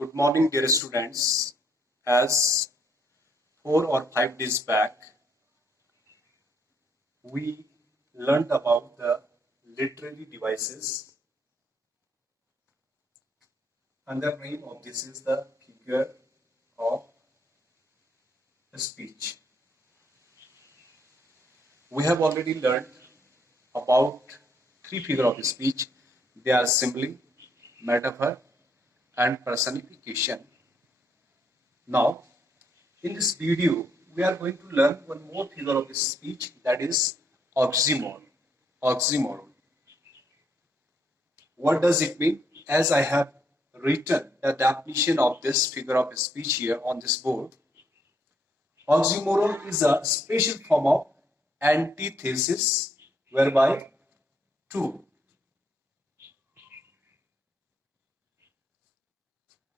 Good morning, dear students. As 4 or 5 days back, we learned about the literary devices, and the name of this is the figure of speech. We have already learned about 3 figures of speech. They are simile, metaphor, and personification. Now, in this video, we are going to learn one more figure of speech, that is oxymoron. Oxymoron. What does it mean? As I have written the definition of this figure of speech here on this board, oxymoron is a special form of antithesis whereby two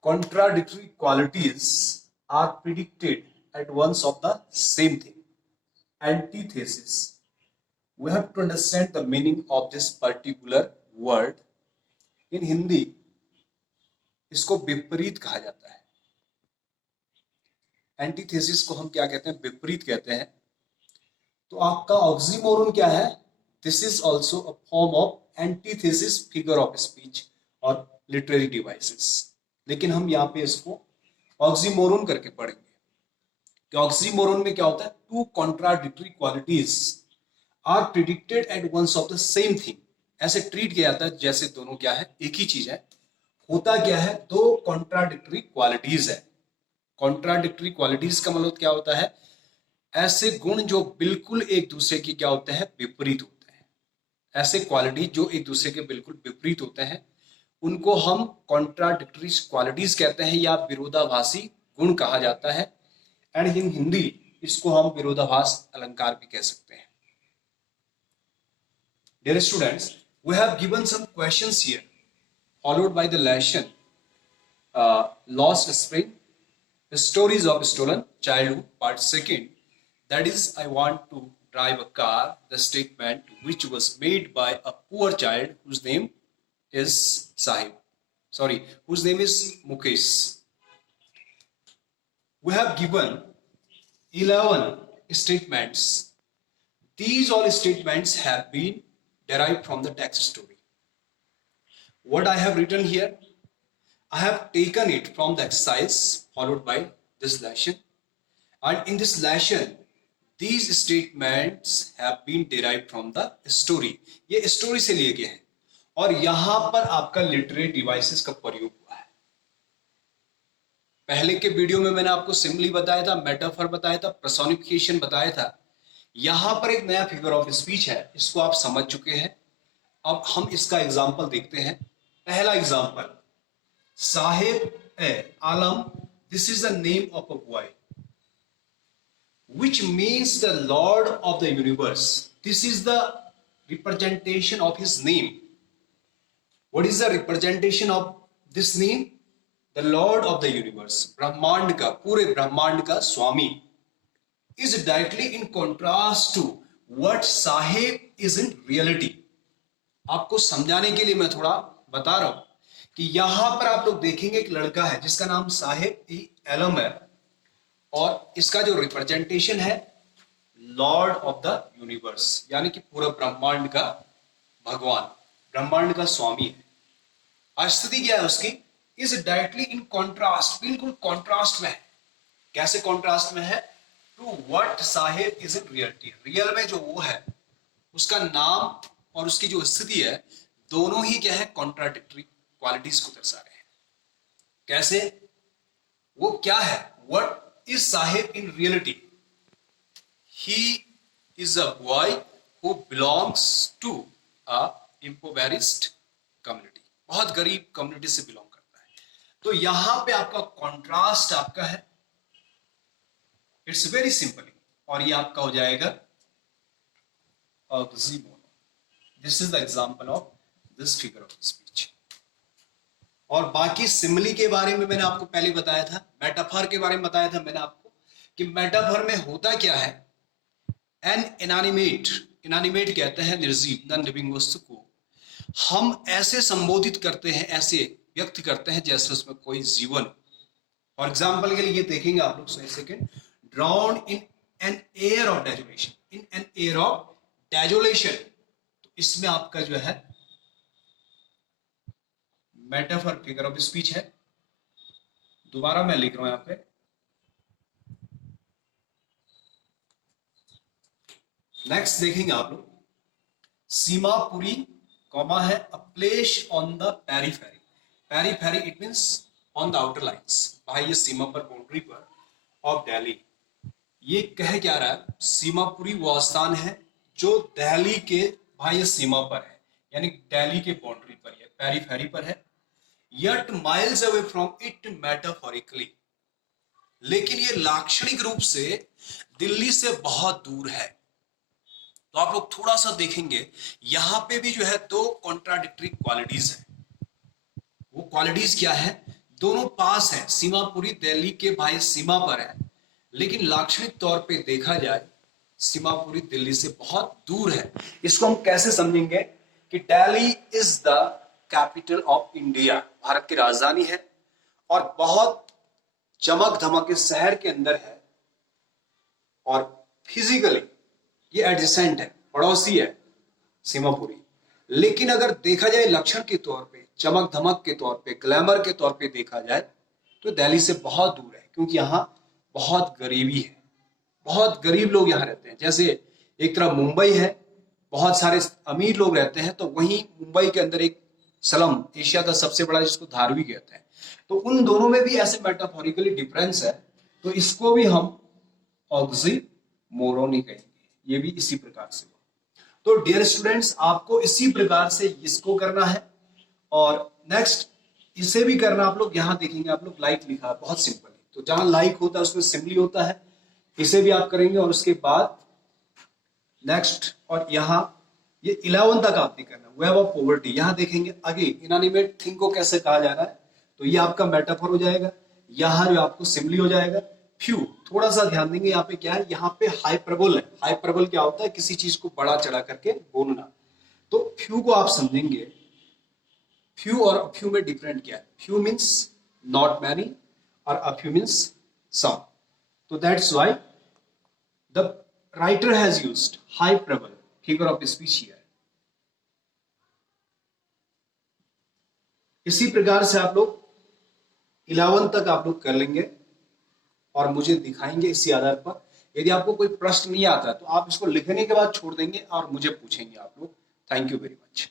contradictory qualities are predicted at once of the same thing. Antithesis. We have to understand the meaning of this particular word. In Hindi इसको विपरीत कहा जाता है. Antithesis को हम क्या कहते हैं? विपरीत कहते हैं. तो आपका ऑक्सीमोरन क्या है? This is also a form of antithesis figure of speech और लिटरेरी डिवाइसेस. लेकिन हम यहाँ पे इसको ऑक्सीमोरन करके पढ़ेंगे कि ऑक्सीमोरन में क्या होता है? Two contradictory qualities are predicated at once of the same thing. ऐसे ट्रीट किया जाता है जैसे दोनों क्या है? एक ही चीज है. होता क्या है? दो कॉन्ट्राडिक्टरी क्वालिटीज है. कॉन्ट्राडिक्टरी क्वालिटीज का मतलब क्या होता है? ऐसे गुण जो बिल्कुल एक दूसरे की क्या होते हैं? विपरीत होते हैं. ऐसे क्वालिटी जो एक दूसरे के बिल्कुल विपरीत होते हैं उनको हम कॉन्ट्राडिक्टरी क्वालिटीज कहते हैं या विरोधाभासी गुण कहा जाता है. एंड इन हिंदी इसको हम विरोधाभास अलंकार भी कह सकते हैं. Dear students, we have given some questions here, followed by the lesson Lost Spring, Stories of Stolen Childhood, part 2. That is, I want to drive a car, the statement which was made by a poor child whose name is Sahib. Sorry, whose name is Mukesh. We have given 11 statements. These all statements have been derived from the text story. What I have written here, I have taken it from the exercise followed by this lesson. And in this lesson, these statements have been derived from the story. ये story से लिए गए हैं और यहाँ पर आपका literary devices का प्रयोग हुआ है. पहले के वीडियो में मैंने आपको सिम्बली बताया था, मेटाफर बताया था, पर्सोनिफिकेशन बताया था. यहां पर एक नया फिगर ऑफ स्पीच है, इसको आप समझ चुके हैं. अब हम इसका एग्जाम्पल देखते हैं. पहला example, Sahib A Alam. This is the name of a boy which means the Lord of the universe. This is the representation of his name. What is the representation of this name? The Lord of the universe. ब्रह्मांड का, पूरे ब्रह्मांड का स्वामी. Is directly in contrast to what Sahib is in reality. आपको समझाने के लिए मैं थोड़ा बता रहा हूं कि यहां पर आप लोग देखेंगे एक लड़का है जिसका नाम साहिब ई एलम है और इसका जो रिप्रेजेंटेशन है लॉर्ड ऑफ द यूनिवर्स, यानी कि पूरा ब्रह्मांड का भगवान, ब्रह्मांड का स्वामी है. स्थिति क्या है उसकी? इज डायरेक्टली इन कॉन्ट्रास्ट, बिल्कुल कॉन्ट्रास्ट में है. कैसे कॉन्ट्रास्ट में है? टू व्हाट साहिब इज इन रियलिटी. रियल में जो वो है उसका नाम और उसकी जो स्थिति है दोनों ही क्या है? कॉन्ट्राडिक्टरी क्वालिटीज को दर्शा रहे हैं. कैसे? वो क्या है? What is Sahib in reality? He is a boy who belongs to a impoverished community. बहुत गरीब कम्युनिटी से बिलोंग करता है. तो यहां पे आपका कॉन्ट्रास्ट आपका है. इट्स वेरी सिंपल और ये आपका हो जाएगा oxymoron. This is the example of this figure of speech. और बाकी सिमिली के बारे में मैंने आपको पहले बताया था, मेटाफर के बारे में बताया था मैंने आपको कि मेटाफर में होता क्या है? एन इनएनिमेट, इनएनिमेट कहते हैं निर्जीव, नॉन लिविंग वस्तु को हम ऐसे संबोधित करते हैं, ऐसे व्यक्त करते हैं जैसे उसमें कोई जीवन। फॉर एग्जाम्पल के लिए ये देखेंगे आप लोग, एक second, drown in an air of desolation, in an air of desolation, तो इसमें आपका जो है मेटाफर फिगर ऑफ स्पीच है। दोबारा मैं लिख रहा हूं यहां पे, नेक्स्ट देखेंगे आप लोग, सीमापुरी कॉमा है a place on the periphery, periphery it means on the outer lines, बाह्य सीमा पर, बाउंड्री पर ऑफ दिल्ली। ये कह क्या रहा है, सीमापुरी वो स्थान है जो दिल्ली के बाह्य सीमा पर है, यानी दिल्ली के बाउंड्री पर है, पेरीफेरी पर है। Yet miles away from it metaphorically, लेकिन ये लाक्षणिक रूप से दिल्ली से बहुत दूर है। तो आप लोग थोड़ा सा देखेंगे यहां पे भी जो है दो कॉन्ट्राडिक्टरी क्वालिटीज है। वो क्वालिटीज क्या है, दोनों पास है, सीमापुरी दिल्ली के बाह्य सीमा पर है, लेकिन लाक्षणिक तौर पे देखा जाए सीमापुरी दिल्ली से बहुत दूर है। इसको हम कैसे समझेंगे कि Delhi is the capital of India, Bharat की राजधानी है और बहुत चमक धमक के शहर के अंदर है, और फिजिकली ये एडजेसेंट है, पड़ोसी है सीमापुरी। लेकिन अगर देखा जाए लक्षण के तौर पे, चमक धमक के तौर पे, ग्लैमर के तौर पे देखा जाए तो दिल्ली से बहुत दूर है, क्योंकि यहाँ बहुत गरीबी है, बहुत गरीब लोग यहाँ रहते हैं। जैसे एक तरफ मुंबई है, बहुत सारे अमीर लोग रहते हैं, तो वहीं मुंबई के अंदर एक स्लम, एशिया का सबसे बड़ा, जिसको धारवी कहते हैं, तो उन दोनों में भी ऐसे मेटाफोरिकली डिफरेंस है। तो इसको भी हम ऑक्सीमोरोन कहेंगे, ये भी इसी प्रकार से। तो डियर स्टूडेंट्स, आपको इसी प्रकार से इसको करना है, और नेक्स्ट इसे भी करना। आप लोग यहां देखेंगे, आप लोग लाइक लिखा है, बहुत सिंपल है, तो जहां लाइक होता है उसमें सिंपली होता है, इसे भी आप करेंगे। और उसके बाद नेक्स्ट, और यहाँ ये 11 तक आपने करना, वेब ऑफ पॉवर्टी, यहां देखेंगे अगेन इनएनिमेट थिंग को कैसे कहा जा रहा है, तो ये आपका मेटाफर हो जाएगा, यहां जो आपको सिंपली हो जाएगा। फ्यू, थोड़ा सा ध्यान देंगे, यहाँ पे क्या है, यहाँ पे हाइपरबोल है। हाइपरबोल क्या होता है, किसी चीज को बड़ा चढ़ा करके बोलना। तो फ्यू को आप समझेंगे, फ्यू और फ्यू में डिफरेंट क्या है, फ्यू मीन्स नॉट मैनी और अ फ्यू मीन्स सम। तो that's why the writer has used hyperbole figure of speech here. इसी प्रकार से आप लोग 11 तक आप लोग कर लेंगे और मुझे दिखाएंगे इसी आधार पर। यदि आपको कोई प्रश्न नहीं आता तो आप इसको लिखने के बाद छोड़ देंगे और मुझे पूछेंगे आप लोग। Thank you very much.